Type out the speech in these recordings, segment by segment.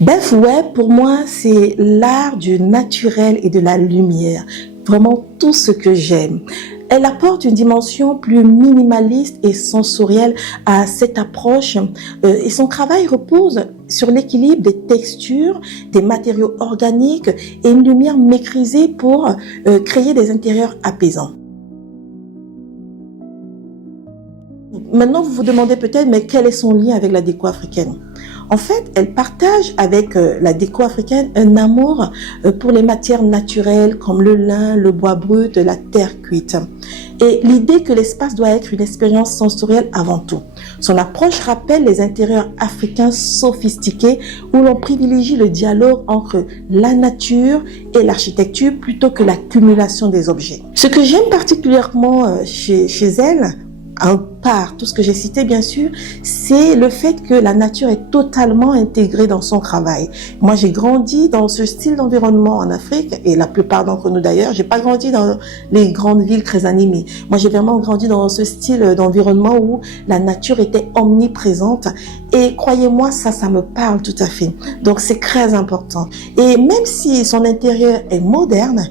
Ouais, pour moi, c'est l'art du naturel et de la lumière. Vraiment tout ce que j'aime. Elle apporte une dimension plus minimaliste et sensorielle à cette approche et son travail repose sur l'équilibre des textures, des matériaux organiques et une lumière maîtrisée pour créer des intérieurs apaisants. Maintenant, vous vous demandez peut-être, mais quel est son lien avec la déco africaine? En fait, elle partage avec la déco africaine un amour pour les matières naturelles comme le lin, le bois brut, la terre cuite. Et l'idée que l'espace doit être une expérience sensorielle avant tout. Son approche rappelle les intérieurs africains sophistiqués où l'on privilégie le dialogue entre la nature et l'architecture plutôt que l'accumulation des objets. Ce que j'aime particulièrement chez elle, à part tout ce que j'ai cité bien sûr, c'est le fait que la nature est totalement intégrée dans son travail. Moi, j'ai grandi dans ce style d'environnement en Afrique, et la plupart d'entre nous d'ailleurs, j'ai pas grandi dans les grandes villes très animées. Moi, j'ai vraiment grandi dans ce style d'environnement où la nature était omniprésente, et croyez-moi, ça me parle tout à fait. Donc, c'est très important. Et même si son intérieur est moderne,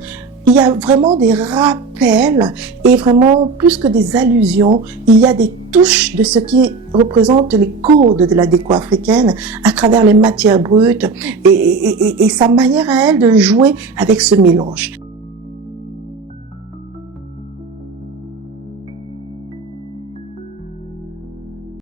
il y a vraiment des rappels et vraiment plus que des allusions, il y a des touches de ce qui représente les codes de la déco africaine à travers les matières brutes et sa manière à elle de jouer avec ce mélange.